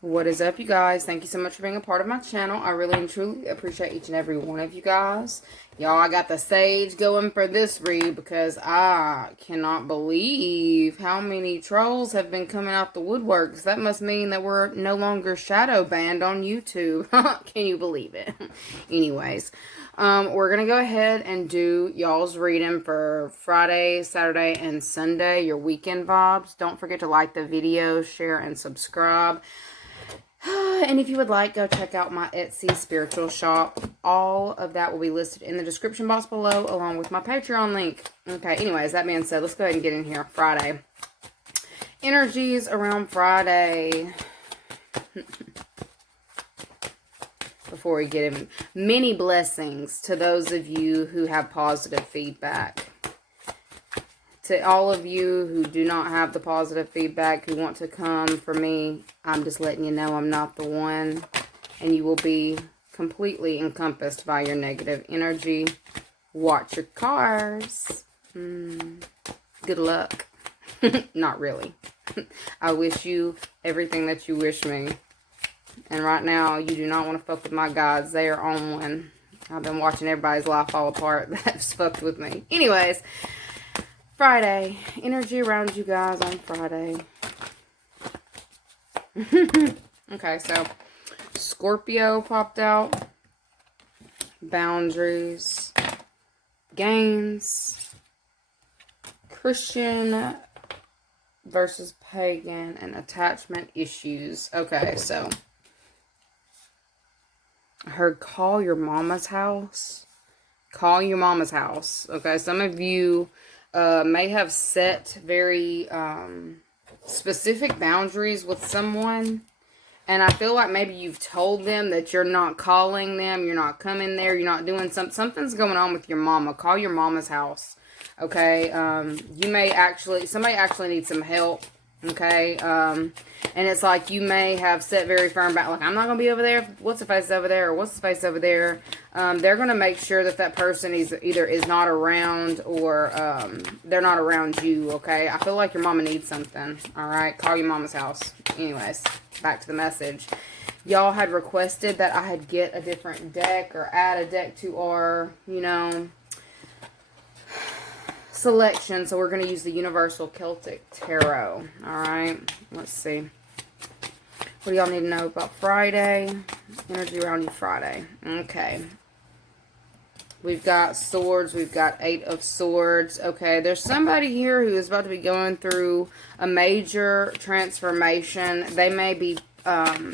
What is up, you guys? Thank you so much for being a part of my channel. I really and truly appreciate each and every one of you guys. Y'all, I got the sage going for this read because I cannot believe how many trolls have been coming out the woodworks. That must mean that we're no longer shadow banned on YouTube. Can you believe it? Anyways, we're going to go ahead and do y'all's reading for Friday, Saturday, and Sunday, your weekend vibes. Don't forget to like the video, share, and subscribe. And if you would like, go check out my Etsy spiritual shop. All of that will be listed in the description box below, along with my Patreon link. Okay, anyways, that being said, let's go ahead and get in here. Friday. Energies around Friday. Before we get in, many blessings to those of you who have positive feedback. To all of you who do not have the positive feedback, who want to come for me, I'm just letting you know I'm not the one. And you will be completely encompassed by your negative energy. Watch your cars. Good luck. Not really. I wish you everything that you wish me. And right now, you do not want to fuck with my gods. They are on one. I've been watching everybody's life fall apart. That's fucked with me. Anyways. Friday. Energy around you guys on Friday. Okay, so Scorpio popped out. Boundaries. Gains. Christian versus pagan and attachment issues. Okay, so I heard call your mama's house. Call your mama's house. Okay, some of you may have set very specific boundaries with someone. And I feel like maybe you've told them that you're not calling them, you're not coming there, you're not doing something's going on with your mama. Call your mama's house. Okay, you may actually, somebody actually needs some help. Okay, and it's like you may have set very firm about, like, I'm not going to be over there, what's the face over there, or what's the face over there. They're going to make sure that that person is either is not around or they're not around you, okay? I feel like your mama needs something, all right? Call your mama's house. Anyways, back to the message. Y'all had requested that I had get a different deck or add a deck to our, you know, selection. So we're going to use the Universal Celtic Tarot. Alright, let's see. What do y'all need to know about Friday? Energy around you Friday. Okay. We've got swords. We've got 8 of swords. Okay, there's somebody here who is about to be going through a major transformation. They may be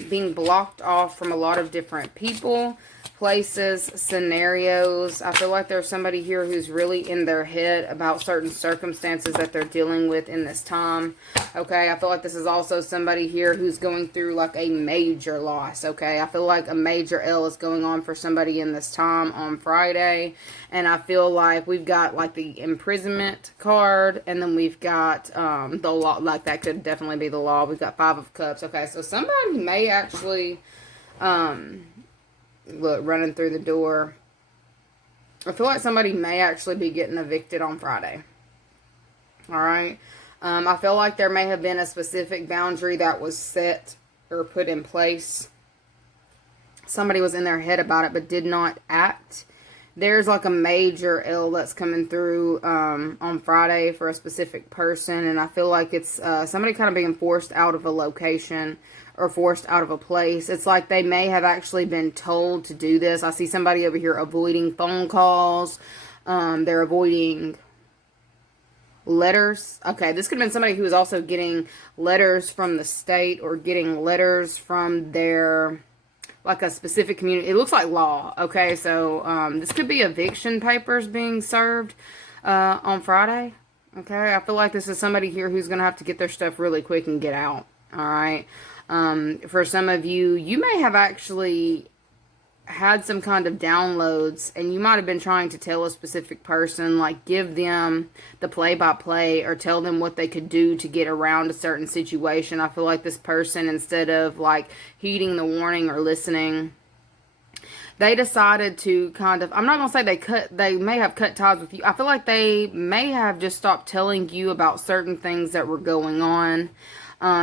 being blocked off from a lot of different people, places, scenarios. I feel like there's somebody here who's really in their head about certain circumstances that they're dealing with in this time. Okay, I feel like this is also somebody here who's going through like a major loss. Okay, I feel like a major L is going on for somebody in this time on Friday. And I feel like we've got like the imprisonment card, and then we've got the law. Like that could definitely be the law. We've got 5 of Cups. Okay, so somebody may actually look, running through the door. I feel like somebody may actually be getting evicted on Friday. Alright. I feel like there may have been a specific boundary that was set or put in place. Somebody was in their head about it but did not act. There's like a major L that's coming through on Friday for a specific person. And I feel like it's somebody kind of being forced out of a location or forced out of a place. It's like they may have actually been told to do this. I see somebody over here avoiding phone calls. They're avoiding letters. Okay, this could have been somebody who was also getting letters from the state or getting letters from their, like a specific community. It looks like law. Okay, so this could be eviction papers being served on Friday. Okay, I feel like this is somebody here who's going to have to get their stuff really quick and get out. All right. For some of you, you may have actually had some kind of downloads, and you might have been trying to tell a specific person, like give them the play-by-play or tell them what they could do to get around a certain situation. I feel like this person, instead of like heeding the warning or listening, they decided to kind of, I'm not going to say they may have cut ties with you. I feel like they may have just stopped telling you about certain things that were going on.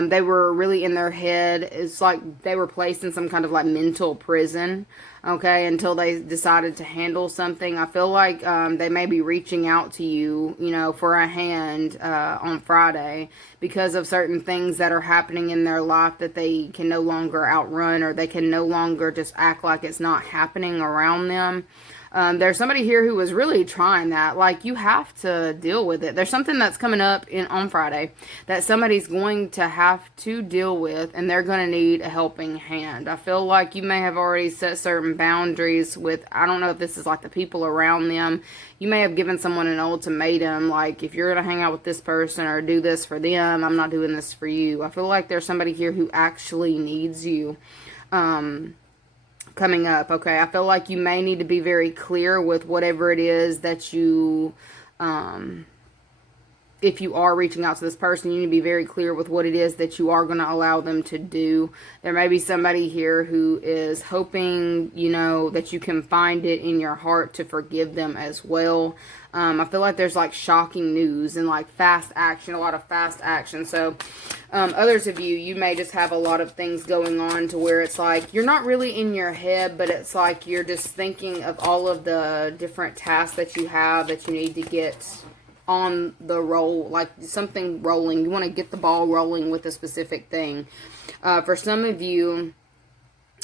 They were really in their head. It's like they were placed in some kind of like mental prison, okay, until they decided to handle something. I feel like they may be reaching out to you, you know, for a hand on Friday because of certain things that are happening in their life that they can no longer outrun, or they can no longer just act like it's not happening around them. There's somebody here who was really trying that. Like, you have to deal with it. There's something that's coming up on Friday that somebody's going to have to deal with, and they're going to need a helping hand. I feel like you may have already set certain boundaries with, I don't know if this is like the people around them. You may have given someone an ultimatum, like, if you're going to hang out with this person or do this for them, I'm not doing this for you. I feel like there's somebody here who actually needs you. Coming up, okay? I feel like you may need to be very clear with whatever it is that you, if you are reaching out to this person, you need to be very clear with what it is that you are going to allow them to do. There may be somebody here who is hoping, you know, that you can find it in your heart to forgive them as well. I feel like there's like shocking news and like fast action, a lot of fast action. So others of you may just have a lot of things going on to where it's like you're not really in your head, but it's like you're just thinking of all of the different tasks that you have that you need to get on the roll, like something rolling. You want to get the ball rolling with a specific thing. For some of you,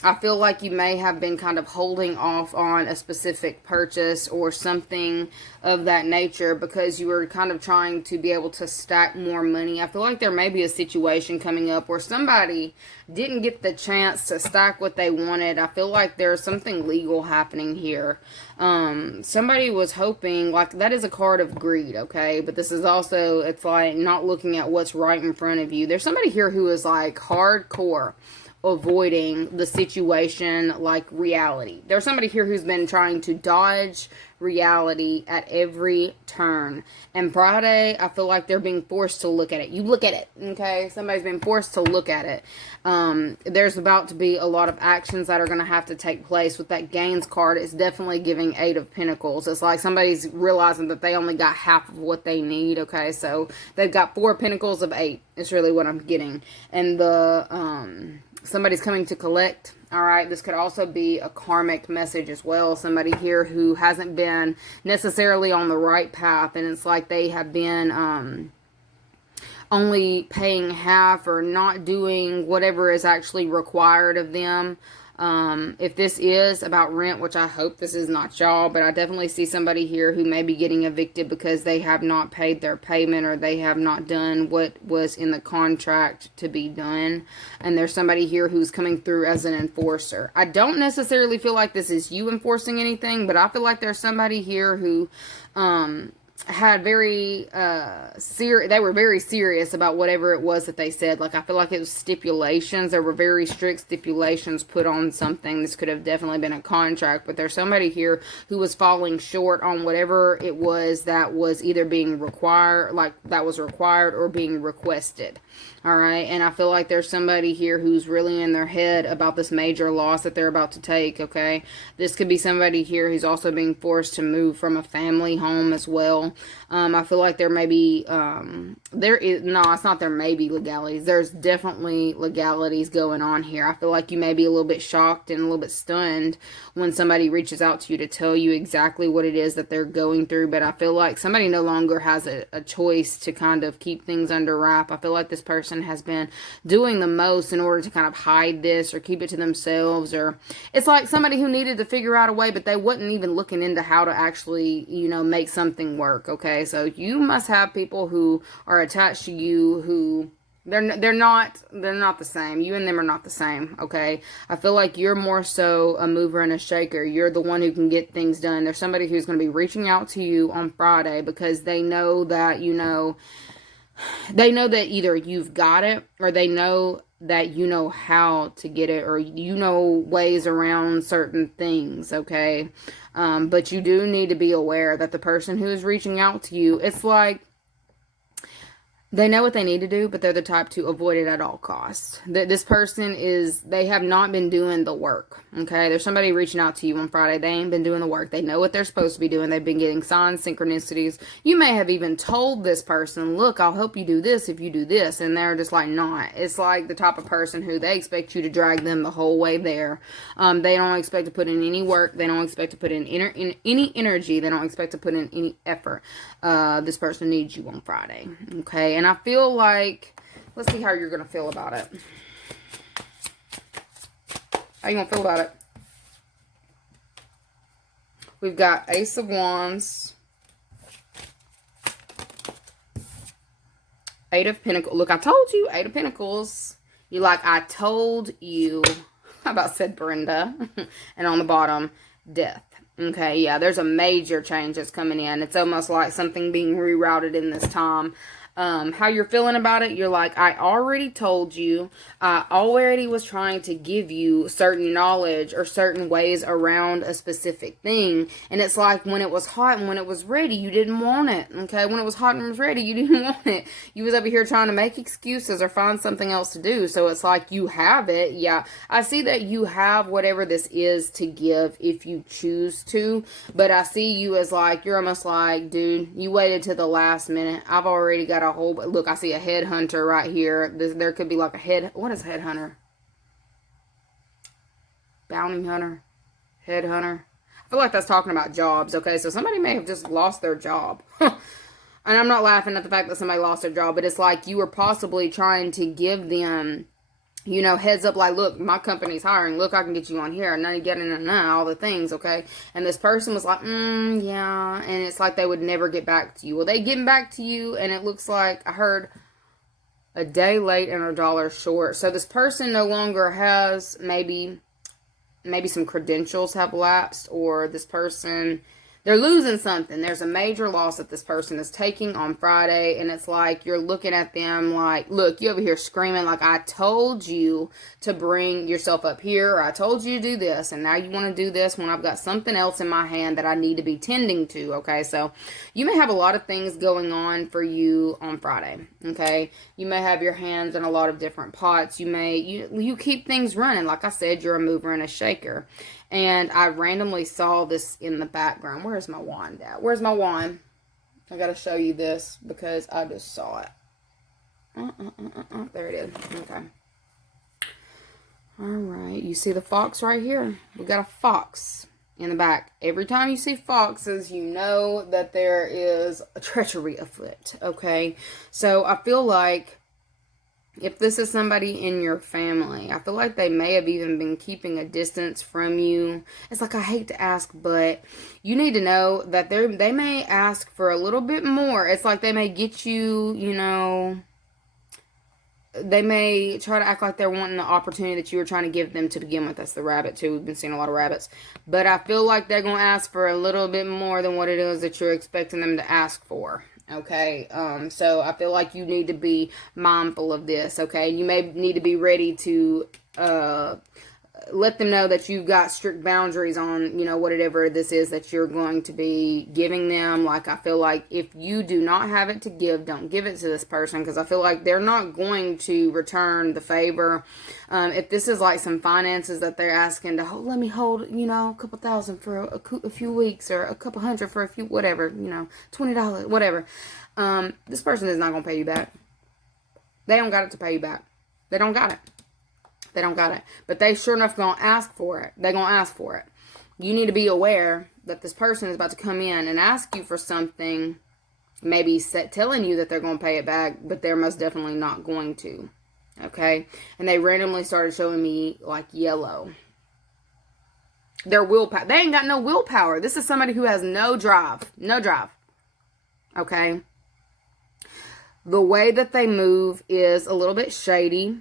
I feel like you may have been kind of holding off on a specific purchase or something of that nature because you were kind of trying to be able to stack more money. I feel like there may be a situation coming up where somebody didn't get the chance to stack what they wanted. I feel like there's something legal happening here. Somebody was hoping, like, that is a card of greed, okay? But this is also, it's like not looking at what's right in front of you. There's somebody here who is like hardcore avoiding the situation like reality. There's somebody here who's been trying to dodge reality at every turn. And Friday, I feel like they're being forced to look at it. You look at it, okay? Somebody's been forced to look at it. There's about to be a lot of actions that are going to have to take place. With that Gains card, it's definitely giving 8 of Pentacles. It's like somebody's realizing that they only got half of what they need, okay? So they've got 4 Pentacles of 8. It's really what I'm getting. And the somebody's coming to collect. All right, this could also be a karmic message as well. Somebody here who hasn't been necessarily on the right path, and it's like they have been only paying half or not doing whatever is actually required of them. If this is about rent, which I hope this is not y'all, but I definitely see somebody here who may be getting evicted because they have not paid their payment or they have not done what was in the contract to be done. And there's somebody here who's coming through as an enforcer. I don't necessarily feel like this is you enforcing anything, but I feel like there's somebody here who, had very they were very serious about whatever it was that they said. Like, I feel like it was stipulations. There were very strict stipulations put on something. This could have definitely been a contract, but there's somebody here who was falling short on whatever it was that was either being required, like that was required, or being requested. All right, and I feel like there's somebody here who's really in their head about this major loss that they're about to take, okay? This could be somebody here who's also being forced to move from a family home as well. I feel like there may be, it's not there may be legalities. There's definitely legalities going on here. I feel like you may be a little bit shocked and a little bit stunned when somebody reaches out to you to tell you exactly what it is that they're going through, but I feel like somebody no longer has a choice to kind of keep things under wrap. I feel like this person has been doing the most in order to kind of hide this or keep it to themselves, or it's like somebody who needed to figure out a way, but they wasn't even looking into how to actually, you know, make something work, okay? So you must have people who are attached to you who they're not the same. You and them are not the same, okay? I feel like you're more so a mover and a shaker. You're the one who can get things done. There's somebody who's going to be reaching out to you on Friday because they know that, you know, they know that either you've got it or they know that you know how to get it, or you know ways around certain things, okay? But you do need to be aware that the person who is reaching out to you, it's like they know what they need to do, but they're the type to avoid it at all costs. This person they have not been doing the work, okay? There's somebody reaching out to you on Friday. They ain't been doing the work. They know what they're supposed to be doing. They've been getting signs, synchronicities. You may have even told this person, look, I'll help you do this if you do this, and they're just like, not. It's like the type of person who they expect you to drag them the whole way there. They don't expect to put in any work. They don't expect to put in any energy. They don't expect to put in any effort. This person needs you on Friday, okay? And I feel like, let's see how you're going to feel about it. How you going to feel about it? We've got Ace of Wands, Eight of Pentacles. Look, I told you, Eight of Pentacles. You like, I told you. How about said Brenda? And on the bottom, Death. Okay, yeah, there's a major change that's coming in. It's almost like something being rerouted in this time. How you're feeling about it, you're like, I already told you, I already was trying to give you certain knowledge or certain ways around a specific thing, and it's like when it was hot and when it was ready, you didn't want it, okay? When it was hot and it was ready, you didn't want it. You was over here trying to make excuses or find something else to do, so it's like you have it. Yeah, I see that you have whatever this is to give if you choose to, but I see you as like, you're almost like, dude, you waited to the last minute. I've already got a whole, look, I see a headhunter right here. There could be like a what is headhunter? Bounty hunter? Headhunter? I feel like that's talking about jobs, okay? So somebody may have just lost their job. And I'm not laughing at the fact that somebody lost their job, but it's like you were possibly trying to give them, you know, heads up, like, look, my company's hiring. Look, I can get you on here. Now you get in all the things, okay? And this person was like, yeah. And it's like they would never get back to you. Well, they getting back to you, and it looks like I heard a day late and $1 short. So this person no longer has, maybe some credentials have lapsed, or this person, they're losing something. There's a major loss that this person is taking on Friday, and it's like you're looking at them like, look, you over here screaming like, I told you to bring yourself up here, or I told you to do this, and now you want to do this when I've got something else in my hand that I need to be tending to, okay? So you may have a lot of things going on for you on Friday, okay? You may have your hands in a lot of different pots. You keep things running. Like I said, you're a mover and a shaker. And I randomly saw this in the background. Where's my wand at? Where's my wand? I got to show you this because I just saw it. There it is. Okay. All right. You see the fox right here? We got a fox in the back. Every time you see foxes, you know that there is a treachery afoot. Okay. So I feel like if this is somebody in your family, I feel like they may have even been keeping a distance from you. It's like, I hate to ask, but you need to know that they may ask for a little bit more. It's like they may get you, you know, they may try to act like they're wanting the opportunity that you were trying to give them to begin with. That's the rabbit, too. We've been seeing a lot of rabbits. But I feel like they're going to ask for a little bit more than what it is that you're expecting them to ask for. Okay, so I feel like you need to be mindful of this, okay? You may need to be ready to let them know that you've got strict boundaries on, you know, whatever this is that you're going to be giving them. Like, I feel like if you do not have it to give, don't give it to this person, because I feel like they're not going to return the favor. If this is like some finances that they're asking to hold, let me hold, you know, a couple thousand for a few weeks, or a couple hundred for a few, whatever, you know, $20, whatever. This person is not going to pay you back. They don't got it to pay you back. They don't got it. They don't got it. But they sure enough going to ask for it. They're going to ask for it. You need to be aware that this person is about to come in and ask you for something, maybe telling you that they're going to pay it back, but they're most definitely not going to. Okay? And they randomly started showing me like yellow. Their willpower. They ain't got no willpower. This is somebody who has no drive. No drive. Okay? The way that they move is a little bit shady.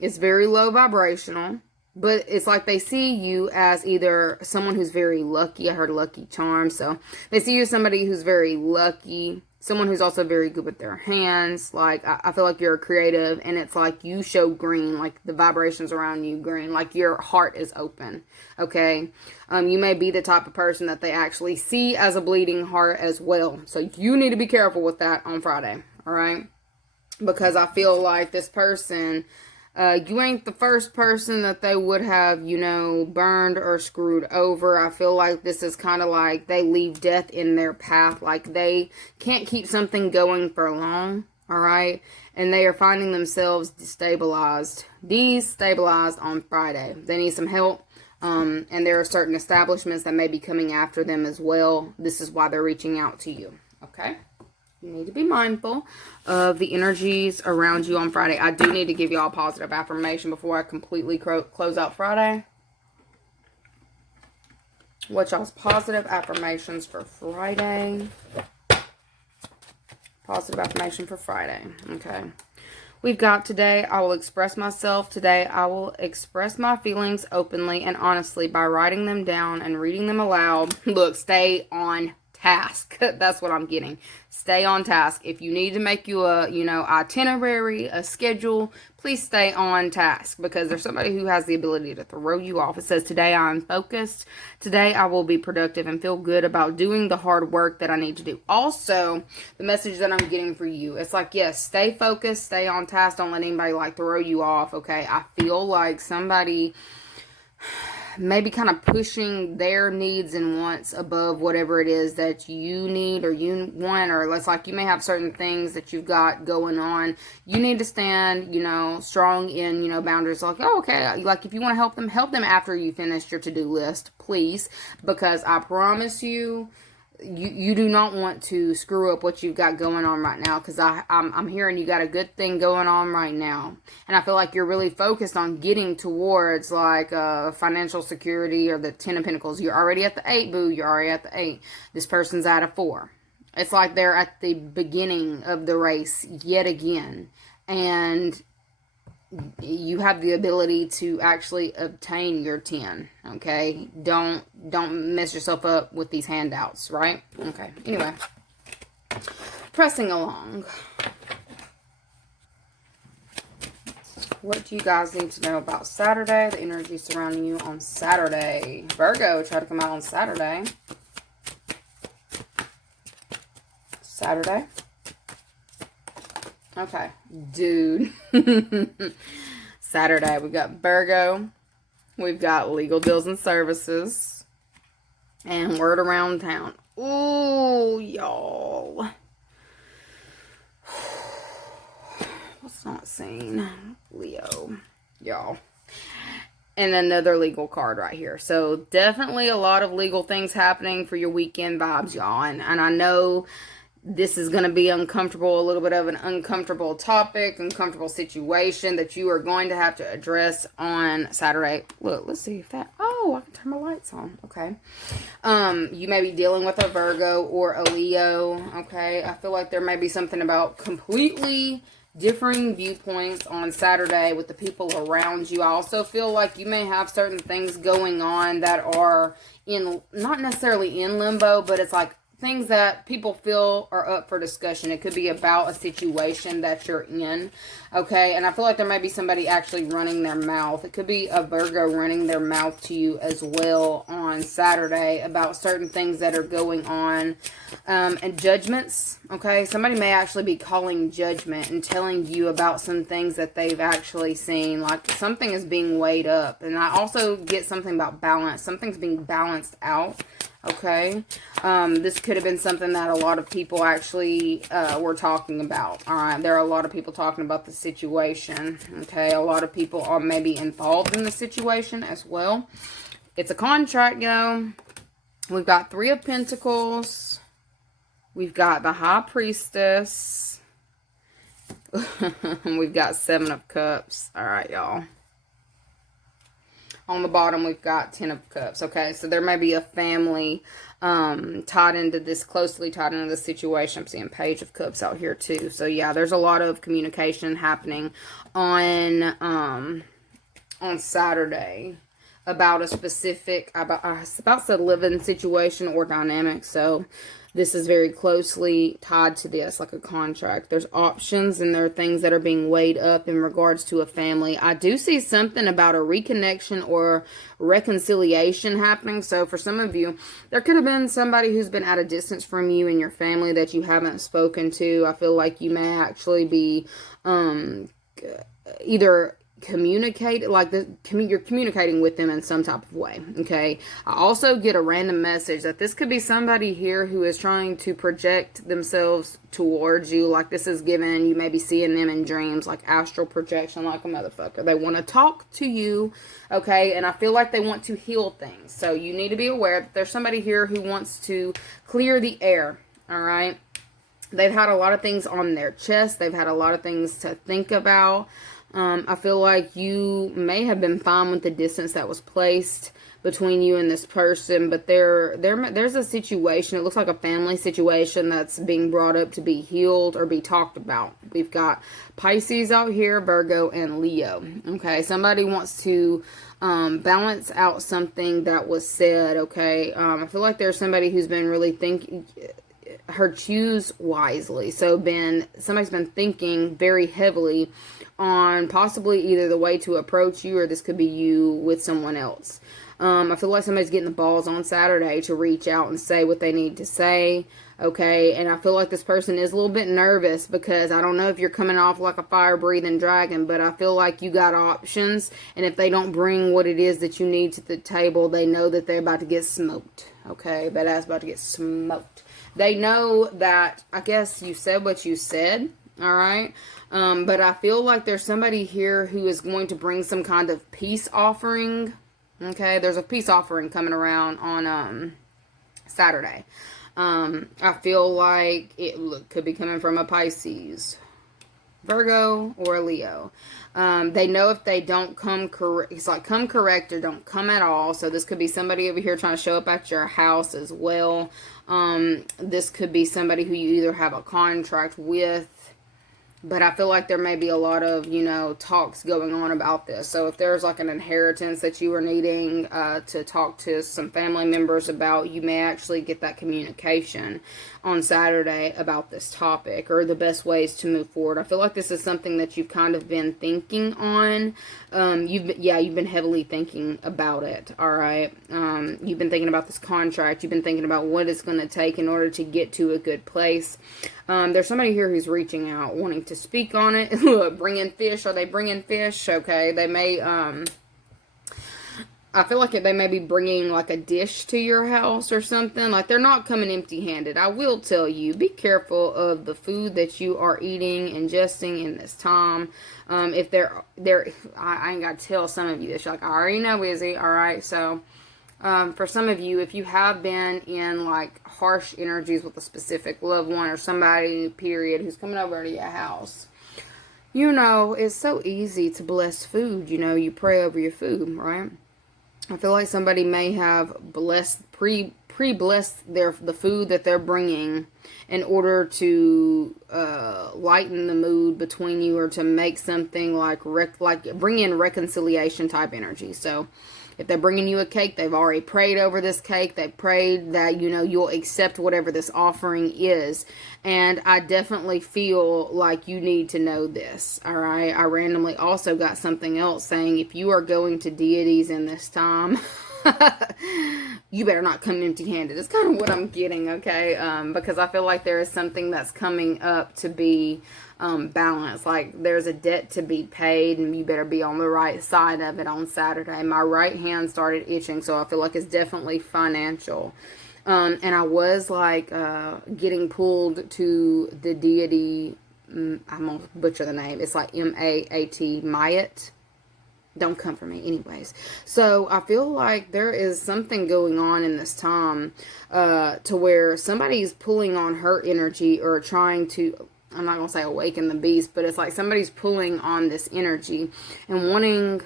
It's very low vibrational, but it's like they see you as either someone who's very lucky. I heard lucky charm. So they see you as somebody who's very lucky, someone who's also very good with their hands. Like, I feel like you're a creative, and it's like you show green, like the vibrations around you green, like your heart is open, okay? You may be the type of person that they actually see as a bleeding heart as well. So you need to be careful with that on Friday, all right? Because I feel like this person, you ain't the first person that they would have, you know, burned or screwed over. I feel like this is kind of like they leave death in their path. Like they can't keep something going for long, all right? And they are finding themselves destabilized on Friday. They need some help. And there are certain establishments that may be coming after them as well. This is why they're reaching out to you, okay? You need to be mindful of the energies around you on Friday. I do need to give y'all a positive affirmation before I completely close out Friday. What y'all's positive affirmations for Friday? Positive affirmation for Friday. Okay. We've got today, I will express myself. Today, I will express my feelings openly and honestly by writing them down and reading them aloud. Look, stay on task. That's what I'm getting. Stay on task. If you need to make you a, you know, itinerary, a schedule, please stay on task, because there's somebody who has the ability to throw you off. It says, today I'm focused. Today I will be productive and feel good about doing the hard work that I need to do. Also, the message that I'm getting for you, it's like, yes, stay focused, stay on task. Don't let anybody like throw you off. Okay. I feel like somebody maybe kind of pushing their needs and wants above whatever it is that you need or you want, or it's like you may have certain things that you've got going on. You need to stand, you know, strong in, you know, boundaries. Like, oh, okay, like if you want to help them after you finish your to-do list, please, because I promise you, you do not want to screw up what you've got going on right now, because I'm hearing you got a good thing going on right now, and I feel like you're really focused on getting towards like financial security or the 10 of Pentacles. You're already at the 8, boo. You're already at the 8. This person's at a 4. It's like they're at the beginning of the race yet again, and you have the ability to actually obtain your 10, okay? Don't mess yourself up with these handouts, right? Okay, anyway. Pressing along. What do you guys need to know about Saturday? The energy surrounding you on Saturday. Virgo, try to come out on Saturday. Saturday. Okay, dude. Saturday, we've got Virgo. We've got legal deals and services. And word around town. Ooh, y'all. What's not seen? Leo. Y'all. And another legal card right here. So, definitely a lot of legal things happening for your weekend vibes, y'all. And I know this is going to be uncomfortable, a little bit of an uncomfortable topic, uncomfortable situation that you are going to have to address on Saturday. Look, let's see if that, oh, I can turn my lights on. Okay. You may be dealing with a Virgo or a Leo. Okay. I feel like there may be something about completely differing viewpoints on Saturday with the people around you. I also feel like you may have certain things going on that are in, not necessarily in limbo, but it's like things that people feel are up for discussion. It could be about a situation that you're in, okay? And I feel like there might be somebody actually running their mouth. It could be a Virgo running their mouth to you as well on Saturday about certain things that are going on, and judgments, okay? Somebody may actually be calling judgment and telling you about some things that they've actually seen, like something is being weighed up. And I also get something about balance. Something's being balanced out. Okay, this could have been something that a lot of people actually were talking about. All right, there are a lot of people talking about the situation. Okay, a lot of people are maybe involved in the situation as well. It's a contract, yo. We've got 3 of Pentacles. We've got the High Priestess. We've got 7 of Cups. All right, y'all. On the bottom, we've got 10 of Cups. Okay, so there may be a family tied into this, closely tied into this situation. I'm seeing Page of Cups out here too. So yeah, there's a lot of communication happening on Saturday about a specific, about a living situation or dynamic. So this is very closely tied to this, like a contract. There's options and there are things that are being weighed up in regards to a family. I do see something about a reconnection or reconciliation happening. So for some of you, there could have been somebody who's been at a distance from you and your family that you haven't spoken to. I feel like you may actually be either communicate, like you're communicating with them in some type of way. Okay, I also get a random message that this could be somebody here who is trying to project themselves towards you, like this is given, you may be seeing them in dreams, like astral projection, like a motherfucker. They want to talk to you, okay, and I feel like they want to heal things. So you need to be aware that there's somebody here who wants to clear the air. All right, they've had a lot of things on their chest, they've had a lot of things to think about. I feel like you may have been fine with the distance that was placed between you and this person, but there's a situation, it looks like a family situation that's being brought up to be healed or be talked about. We've got Pisces out here, Virgo, and Leo. Okay, somebody wants to balance out something that was said, okay? I feel like there's somebody who's been really thinking, choose wisely. So somebody's been thinking very heavily on possibly either the way to approach you, or this could be you with someone else. I feel like somebody's getting the balls on Saturday to reach out and say what they need to say. Okay, and I feel like this person is a little bit nervous because I don't know if you're coming off like a fire-breathing dragon, but I feel like you got options, and if they don't bring what it is that you need to the table, they know that they're about to get smoked. Okay, that ass about to get smoked. They know that, I guess you said what you said, all right? But I feel like there's somebody here who is going to bring some kind of peace offering, okay? There's a peace offering coming around on Saturday. I feel like it could be coming from a Pisces, Virgo, or Leo. They know if they don't come correct, it's like come correct or don't come at all. So this could be somebody over here trying to show up at your house as well. This could be somebody who you either have a contract with, but I feel like there may be a lot of, talks going on about this. So if there's like an inheritance that you are needing to talk to some family members about, you may actually get that communication on Saturday about this topic or the best ways to move forward. I feel like this is something that you've kind of been thinking on. You've been heavily thinking about it. All right. You've been thinking about this contract. You've been thinking about what it's going to take in order to get to a good place. There's somebody here who's reaching out, wanting to speak on it. Bringing fish. Are they bringing fish? Okay. They may, I feel like they may be bringing like a dish to your house or something. Like they're not coming empty-handed. I will tell you, be careful of the food that you are eating, ingesting in this time. If I ain't got to tell some of you this. You're like, I already know, Izzy. All right. So, for some of you, if you have been in like harsh energies with a specific loved one or somebody, period, who's coming over to your house, it's so easy to bless food. You pray over your food, right? I feel like somebody may have pre-blessed the food that they're bringing in order to lighten the mood between you, or to make something like bring in reconciliation type energy. So if they're bringing you a cake, they've already prayed over this cake. They prayed that, you'll accept whatever this offering is. And I definitely feel like you need to know this, all right? I randomly also got something else saying if you are going to deities in this time, you better not come empty-handed. It's kind of what I'm getting, okay? Because I feel like there is something that's coming up to be balance. Like there's a debt to be paid, and you better be on the right side of it on Saturday. My right hand started itching, so I feel like it's definitely financial. And I was like getting pulled to the deity. I'm gonna butcher the name. It's like M-A-A-T, Mayat. Don't come for me, anyways. So I feel like there is something going on in this time to where somebody's pulling on her energy, or trying to, I'm not going to say awaken the beast, but it's like somebody's pulling on this energy and wanting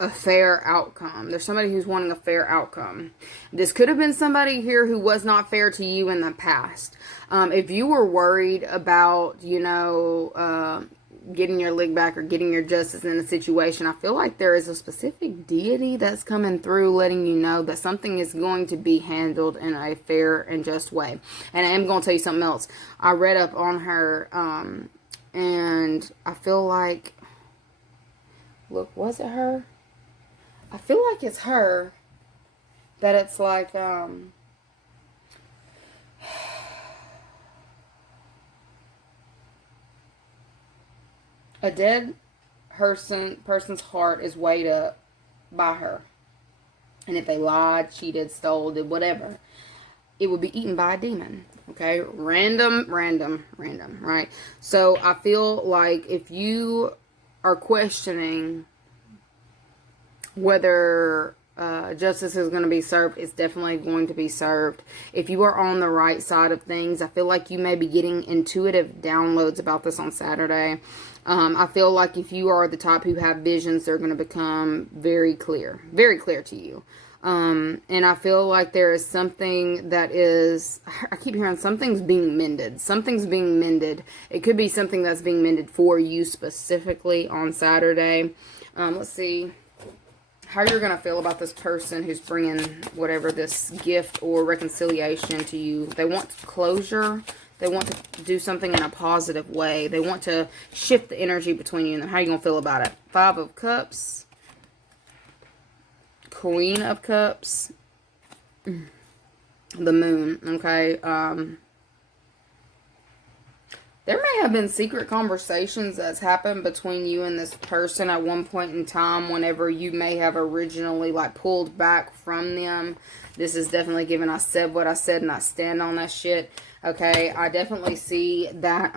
a fair outcome. There's somebody who's wanting a fair outcome. This could have been somebody here who was not fair to you in the past. If you were worried about, getting your leg back or getting your justice in a situation, I feel like there is a specific deity that's coming through letting you know that something is going to be handled in a fair and just way. And I am going to tell you something else. I read up on her, and I feel like, look, was it her? I feel like it's her, that it's like, a dead person's heart is weighed up by her. And if they lied, cheated, stole, did whatever, it would be eaten by a demon. Okay? Random, right? So I feel like if you are questioning whether justice is going to be served, it's definitely going to be served. If you are on the right side of things, I feel like you may be getting intuitive downloads about this on Saturday. I feel like if you are the type who have visions, they're going to become very clear to you. And I feel like there is something that is, I keep hearing something's being mended. Something's being mended. It could be something that's being mended for you specifically on Saturday. Let's see how you're going to feel about this person who's bringing whatever this gift or reconciliation to you. They want closure. They want to do something in a positive way. They want to shift the energy between you and them. How are you going to feel about it? 5 of Cups. Queen of Cups. The Moon. Okay. There may have been secret conversations that's happened between you and this person at one point in time whenever you may have originally like pulled back from them. This is definitely giving I said what I said and I stand on that shit. Okay, I definitely see that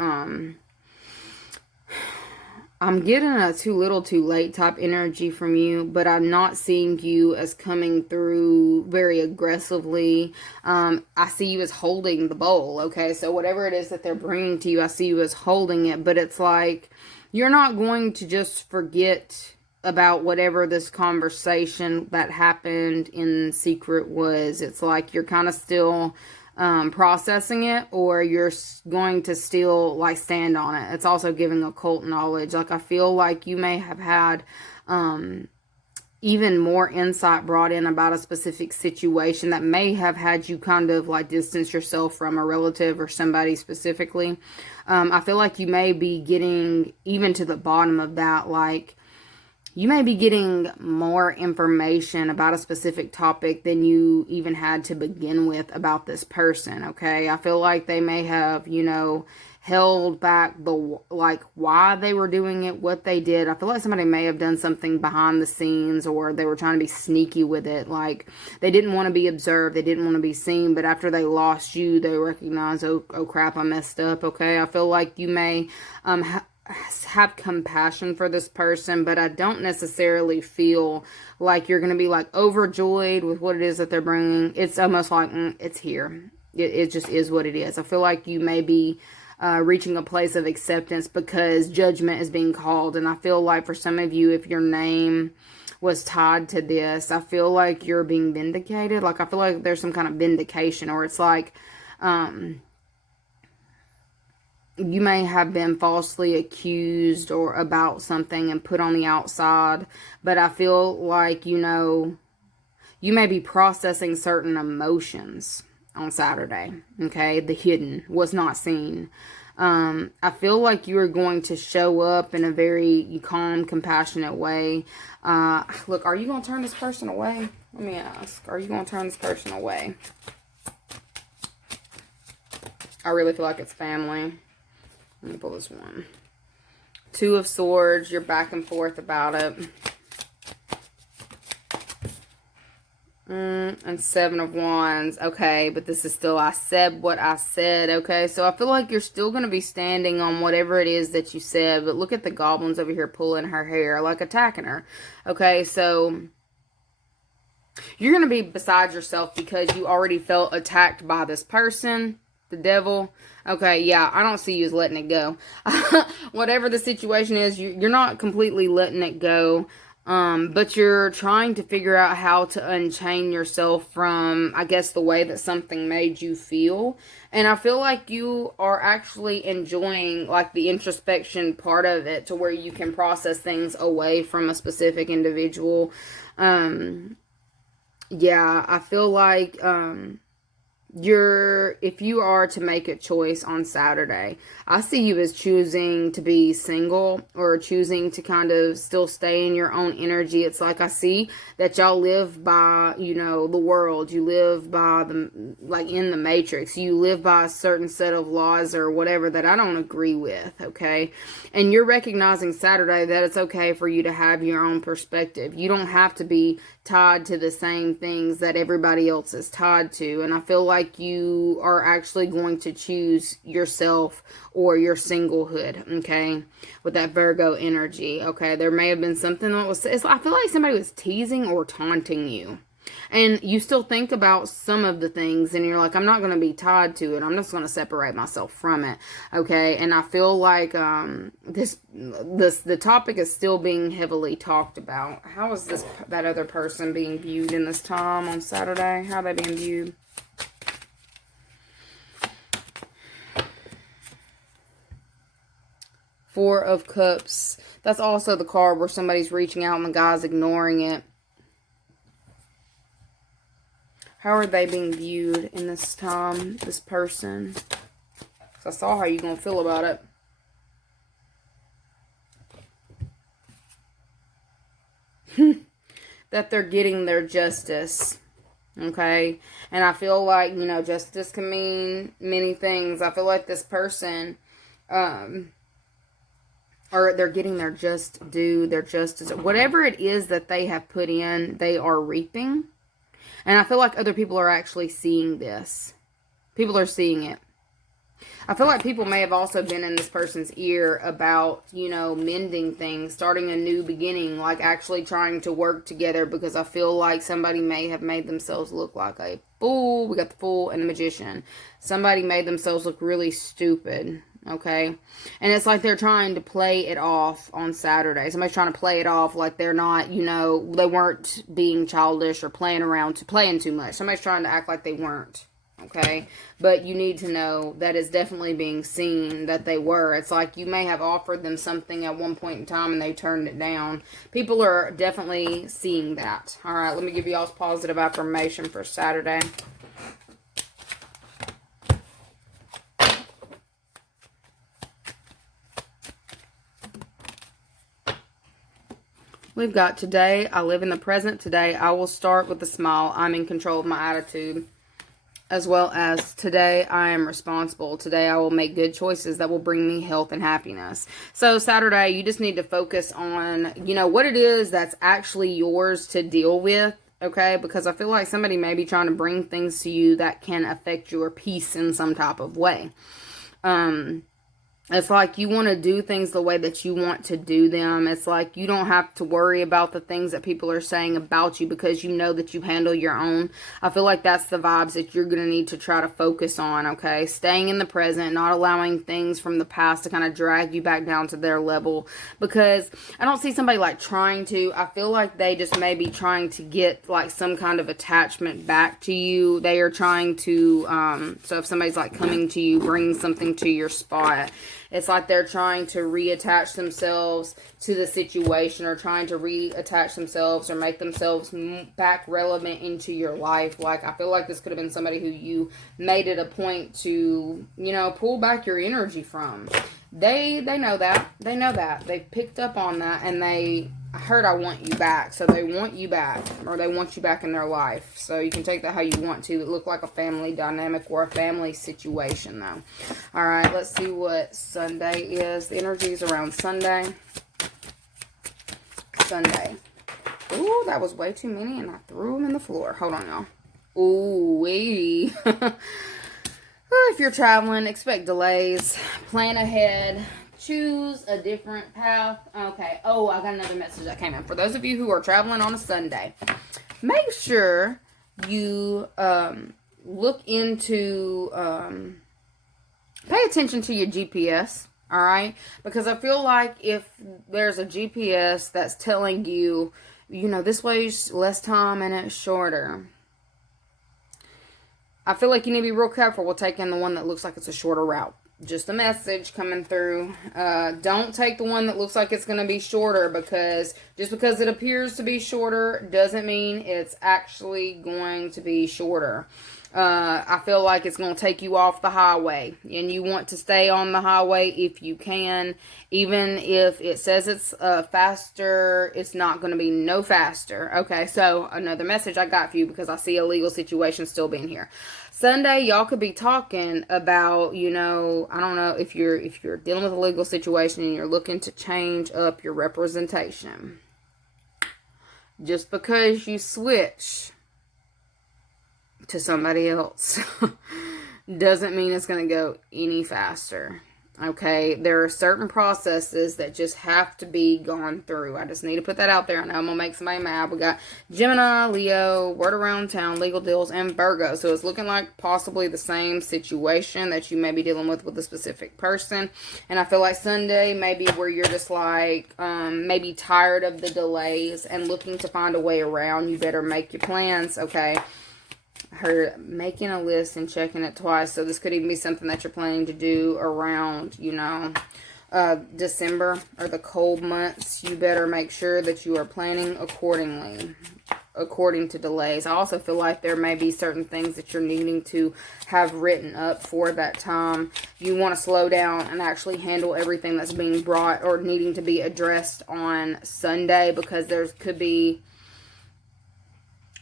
I'm getting a too little too late type energy from you, but I'm not seeing you as coming through very aggressively. I see you as holding the bowl, okay? So whatever it is that they're bringing to you, I see you as holding it, but it's like you're not going to just forget about whatever this conversation that happened in secret was. It's like you're kind of still processing it, or you're going to still like stand on it. It's also giving occult knowledge. Like I feel like you may have had even more insight brought in about a specific situation that may have had you kind of like distance yourself from a relative or somebody specifically. I feel like you may be getting even to the bottom of that. Like you may be getting more information about a specific topic than you even had to begin with about this person, okay? I feel like they may have, you know, held back the, like, why they were doing it, what they did. I feel like somebody may have done something behind the scenes, or they were trying to be sneaky with it. Like, they didn't want to be observed, they didn't want to be seen, but after they lost you, they recognized, oh crap, I messed up, okay? I feel like you may have compassion for this person, but I don't necessarily feel like you're going to be like overjoyed with what it is that they're bringing. It's almost like it's here. It just is what it is. I feel like you may be reaching a place of acceptance because judgment is being called, and I feel like for some of you, if your name was tied to this, I feel like you're being vindicated. Like I feel like there's some kind of vindication, or it's like you may have been falsely accused or about something and put on the outside, but I feel like, you know, you may be processing certain emotions on Saturday, okay? The hidden was not seen. I feel like you are going to show up in a very calm, compassionate way. Look, are you going to turn this person away? Let me ask. Are you going to turn this person away? I really feel like it's family. Let me pull this one. 2 of Swords. You're back and forth about it. And 7 of Wands. Okay, but this is still, I said what I said. Okay, so I feel like you're still going to be standing on whatever it is that you said. But look at the goblins over here pulling her hair, like attacking her. Okay, so you're going to be beside yourself because you already felt attacked by this person. The devil. Okay, yeah, I don't see you as letting it go. Whatever the situation is, you're not completely letting it go. But you're trying to figure out how to unchain yourself from, I guess, the way that something made you feel. And I feel like you are actually enjoying, like, the introspection part of it to where you can process things away from a specific individual. Yeah, I feel like, if you are to make a choice on Saturday, I see you as choosing to be single or choosing to kind of still stay in your own energy. It's like I see that y'all live by, you know, the world. You live by like in the Matrix. You live by a certain set of laws or whatever that I don't agree with, okay? And you're recognizing Saturday that it's okay for you to have your own perspective. You don't have to be tied to the same things that everybody else is tied to. And I feel like you are actually going to choose yourself or your singlehood, okay, with that Virgo energy, okay? There may have been something that was, I feel like somebody was teasing or taunting you. And you still think about some of the things and you're like, I'm not going to be tied to it. I'm just going to separate myself from it. Okay. And I feel like, the topic is still being heavily talked about. How is that other person being viewed in this time on Saturday? How are they being viewed? Four of Cups. That's also the card where somebody's reaching out and the guy's ignoring it. How are they being viewed in this time, this person? So I saw how you're going to feel about it. That they're getting their justice. Okay? And I feel like, you know, justice can mean many things. I feel like this person, or they're getting their just due, their justice. Whatever it is that they have put in, they are reaping. And I feel like other people are actually seeing this. People are seeing it. I feel like people may have also been in this person's ear about, you know, mending things, starting a new beginning, like actually trying to work together, because I feel like somebody may have made themselves look like a fool. We got the Fool and the Magician. Somebody made themselves look really stupid. Okay, and it's like they're trying to play it off on Saturday. Somebody's trying to play it off like they're not, you know, they weren't being childish or playing too much. Somebody's trying to act like they weren't. Okay, but you need to know that it's definitely being seen that they were. It's like you may have offered them something at one point in time and they turned it down. People are definitely seeing that. All right, let me give you all's positive affirmation for Saturday. We've got today, I live in the present. Today, I will start with a smile. I'm in control of my attitude. As well as today, I am responsible. Today, I will make good choices that will bring me health and happiness. So Saturday, you just need to focus on, you know, what it is that's actually yours to deal with. Okay, because I feel like somebody may be trying to bring things to you that can affect your peace in some type of way. It's like you want to do things the way that you want to do them. It's like you don't have to worry about the things that people are saying about you because you know that you handle your own. I feel like that's the vibes that you're going to need to try to focus on, okay? Staying in the present, not allowing things from the past to kind of drag you back down to their level, because I don't see somebody like trying to. I feel like they just may be trying to get like some kind of attachment back to you. They are trying to, so if somebody's like coming to you, bringing something to your spot, it's like they're trying to reattach themselves to the situation or trying to reattach themselves or make themselves back relevant into your life. Like, I feel like this could have been somebody who you made it a point to, you know, pull back your energy from. They know that. They know that. They picked up on that and I heard I want you back. So they want you back, or they want you back in their life. So you can take that how you want to. It looked like a family dynamic or a family situation though. All right, let's see what Sunday is. The energy is around Sunday. Sunday. Ooh, that was way too many and I threw them in the floor. Hold on, y'all. Ooh, wee. If you're traveling, expect delays. Plan ahead. Choose a different path. Okay. Oh, I got another message that came in. For those of you who are traveling on a Sunday, make sure you look into, pay attention to your GPS. all right? Because I feel like if there's a GPS that's telling you, you know, this way's less time and it's shorter, I feel like you need to be real careful with taking the one that looks like it's a shorter route. Just a message coming through. Don't take the one that looks like it's going to be shorter, because just because it appears to be shorter doesn't mean it's actually going to be shorter. I feel like it's going to take you off the highway, and you want to stay on the highway if you can. Even if it says it's faster, it's not going to be no faster. Okay, so another message I got for you, because I see a legal situation still being here. Sunday, y'all could be talking about, you know, I don't know if you're dealing with a legal situation and you're looking to change up your representation. Just because you switch to somebody else doesn't mean it's going to go any faster. Okay, there are certain processes that just have to be gone through. I just need to put that out there. I know I'm going to make somebody mad. We got Gemini, Leo, Word Around Town, Legal Deals, and Virgo. So it's looking like possibly the same situation that you may be dealing with a specific person. And I feel like Sunday may be where you're just like, maybe tired of the delays and looking to find a way around. You better make your plans, okay? Her making a list and checking it twice. So this could even be something that you're planning to do around, you know, December or the cold months. You better make sure that you are planning accordingly, according to delays. I also feel like there may be certain things that you're needing to have written up for that time. You want to slow down and actually handle everything that's being brought or needing to be addressed on Sunday, because there could be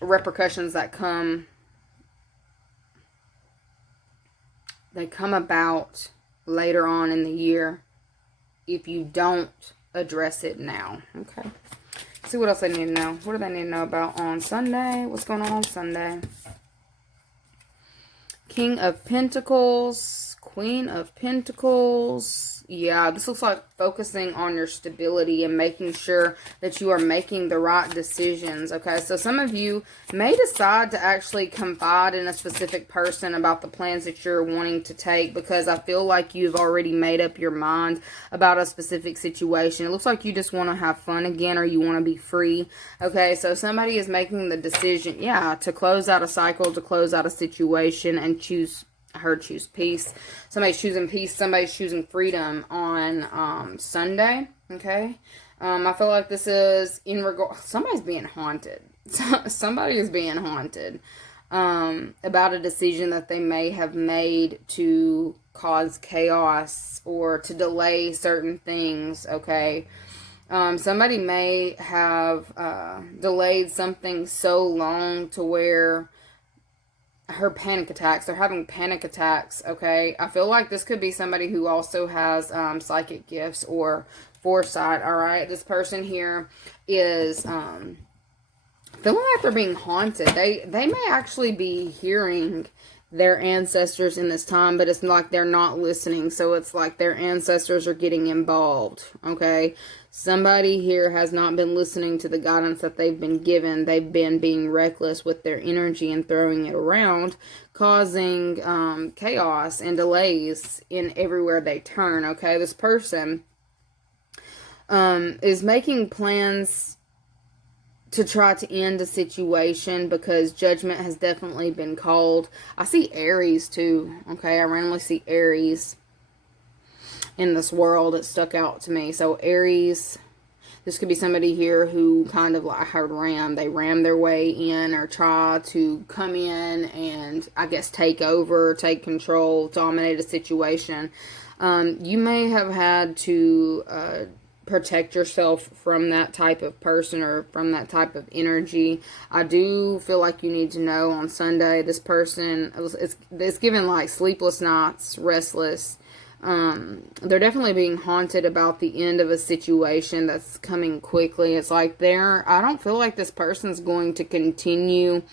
repercussions that come about later on in the year if you don't address it now. Okay. Let's see what else I need to know. What do they need to know about on Sunday? What's going on Sunday? King of Pentacles, Queen of Pentacles. Yeah, this looks like focusing on your stability and making sure that you are making the right decisions. Okay, so some of you may decide to actually confide in a specific person about the plans that you're wanting to take, because I feel like you've already made up your mind about a specific situation. It looks like you just want to have fun again, or you want to be free. Okay, so somebody is making the decision, yeah, to close out a cycle, to close out a situation, and choose peace. Somebody's choosing peace. Somebody's choosing freedom on Sunday. Okay. I feel like this is in regard. Somebody's being haunted. Somebody is being haunted about a decision that they may have made to cause chaos or to delay certain things. Okay. Somebody may have delayed something so long to where her panic attacks. They're having panic attacks, okay? I feel like this could be somebody who also has psychic gifts or foresight, all right? This person here is feeling like they're being haunted. They may actually be hearing their ancestors in this time, but it's like they're not listening. So it's like their ancestors are getting involved, okay? Somebody here has not been listening to the guidance that they've been given. They've been being reckless with their energy and throwing it around, causing chaos and delays in everywhere they turn, okay? This person is making plans to try to end a situation because judgment has definitely been called. I see Aries too, okay? I randomly see Aries in this world. It stuck out to me. So Aries, this could be somebody here who kind of like, I heard ram. They ram their way in or try to come in and I guess take over, take control, dominate a situation. You may have had to protect yourself from that type of person or from that type of energy. I do feel like you need to know on Sunday, this person, it's given like sleepless nights, restless. They're definitely being haunted about the end of a situation that's coming quickly. It's like I don't feel like this person's going to continue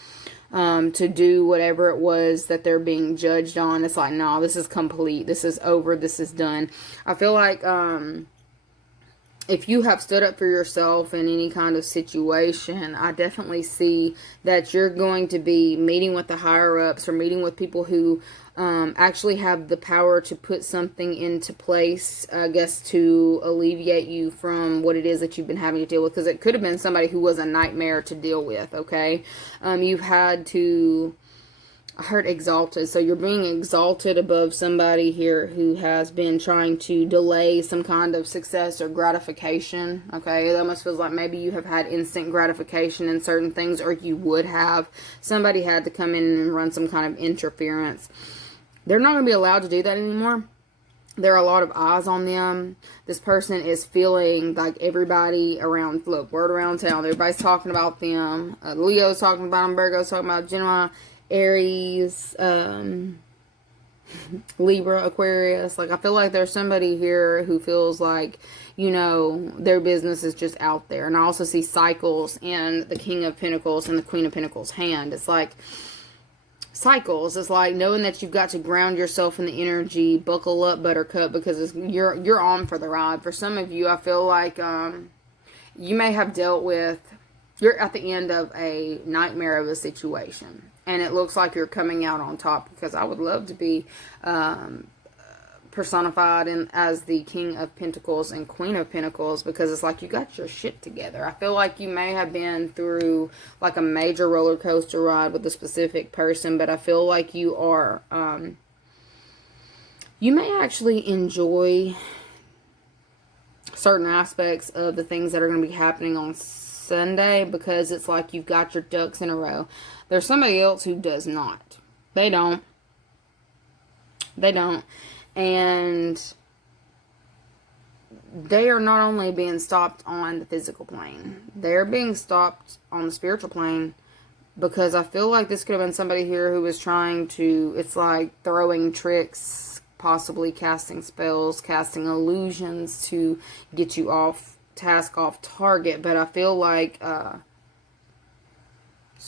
to do whatever it was that they're being judged on. It's like, no, this is complete. This is over. This is done. I feel like, if you have stood up for yourself in any kind of situation, I definitely see that you're going to be meeting with the higher-ups or meeting with people who actually have the power to put something into place, I guess, to alleviate you from what it is that you've been having to deal with. Because it could have been somebody who was a nightmare to deal with, okay? You've had to... I heard exalted. So you're being exalted above somebody here who has been trying to delay some kind of success or gratification. Okay, it almost feels like maybe you have had instant gratification in certain things, or you would have. Somebody had to come in and run some kind of interference. They're not going to be allowed to do that anymore. There are a lot of eyes on them. This person is feeling like everybody around, look, word around town, everybody's talking about them. Leo's talking about them, Virgo's talking about Gemini, Aries, Libra, Aquarius. Like, I feel like there's somebody here who feels like, you know, their business is just out there. And I also see cycles in the King of Pentacles and the Queen of Pentacles hand. It's like cycles. It's like knowing that you've got to ground yourself in the energy. Buckle up, Buttercup, because you're on for the ride. For some of you, I feel like you may have dealt with, you're at the end of a nightmare of a situation. And it looks like you're coming out on top, because I would love to be personified as the King of Pentacles and Queen of Pentacles, because it's like you got your shit together. I feel like you may have been through like a major roller coaster ride with a specific person, but I feel like you are, you may actually enjoy certain aspects of the things that are going to be happening on Sunday, because it's like you've got your ducks in a row. There's somebody else who does not. They don't. They don't. And they are not only being stopped on the physical plane, they're being stopped on the spiritual plane, because I feel like this could have been somebody here who was trying to, it's like throwing tricks, possibly casting spells, casting illusions to get you off task, off target. But I feel like I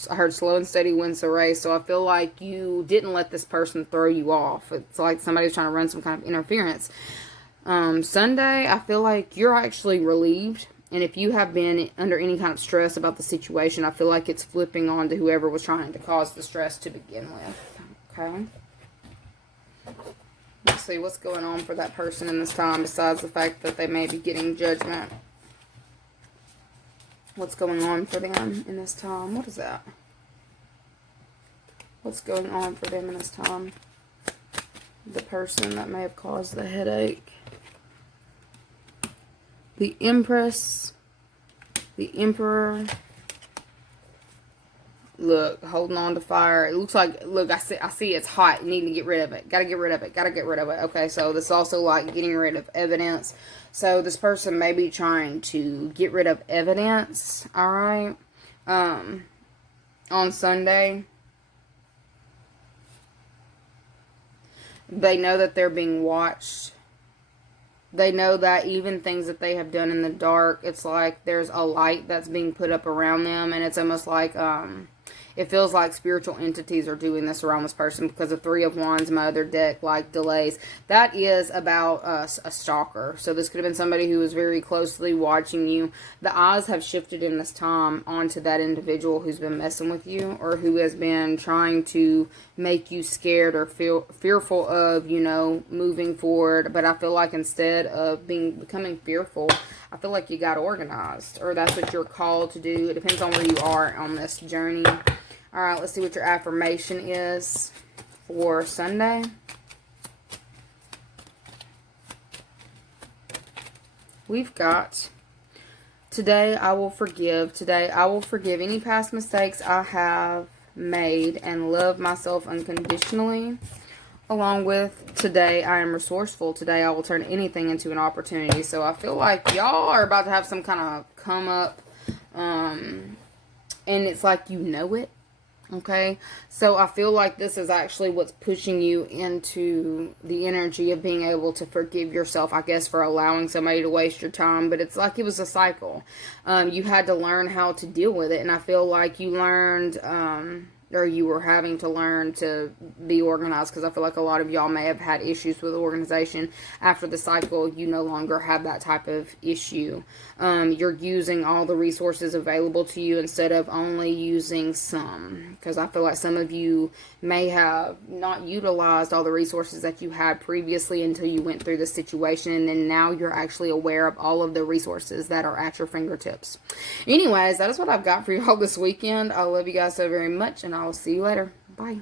heard slow and steady wins the race. So I feel like you didn't let this person throw you off. It's like somebody's trying to run some kind of interference. Sunday, I feel like you're actually relieved. And if you have been under any kind of stress about the situation, I feel like it's flipping on to whoever was trying to cause the stress to begin with. Okay. Let's see what's going on for that person in this time, besides the fact that they may be getting judgment. What's going on for them in this time? What is that? What's going on for them in this time? The person that may have caused the headache. The Empress. The Emperor. Look, holding on to fire. It looks like, look, I see it's hot. You need to get rid of it. Gotta get rid of it. Gotta get rid of it. Okay, so this is also like getting rid of evidence. So this person may be trying to get rid of evidence, alright, on Sunday. They know that they're being watched. They know that even things that they have done in the dark, it's like there's a light that's being put up around them, and it's almost like, it feels like spiritual entities are doing this around this person, because the Three of Wands, my other deck, like delays. That is about a stalker. So this could have been somebody who was very closely watching you. The eyes have shifted in this time onto that individual who's been messing with you, or who has been trying to make you scared or feel fearful of, you know, moving forward. But I feel like instead of becoming fearful, I feel like you got organized, or that's what you're called to do. It depends on where you are on this journey. All right, let's see what your affirmation is for Sunday. We've got, today I will forgive. Today I will forgive any past mistakes I have made and love myself unconditionally. Along with, today I am resourceful. Today I will turn anything into an opportunity. So I feel like y'all are about to have some kind of come up. And it's like you know it. Okay, so I feel like this is actually what's pushing you into the energy of being able to forgive yourself, I guess, for allowing somebody to waste your time. But it's like it was a cycle. You had to learn how to deal with it. And I feel like you learned, or you were having to learn to be organized, because I feel like a lot of y'all may have had issues with organization. After the cycle, you no longer have that type of issue. You're using all the resources available to you instead of only using some, because I feel like some of you may have not utilized all the resources that you had previously until you went through the situation, and then now you're actually aware of all of the resources that are at your fingertips. Anyways, that is what I've got for y'all this weekend. I love you guys so very much, and I'll see you later. Bye.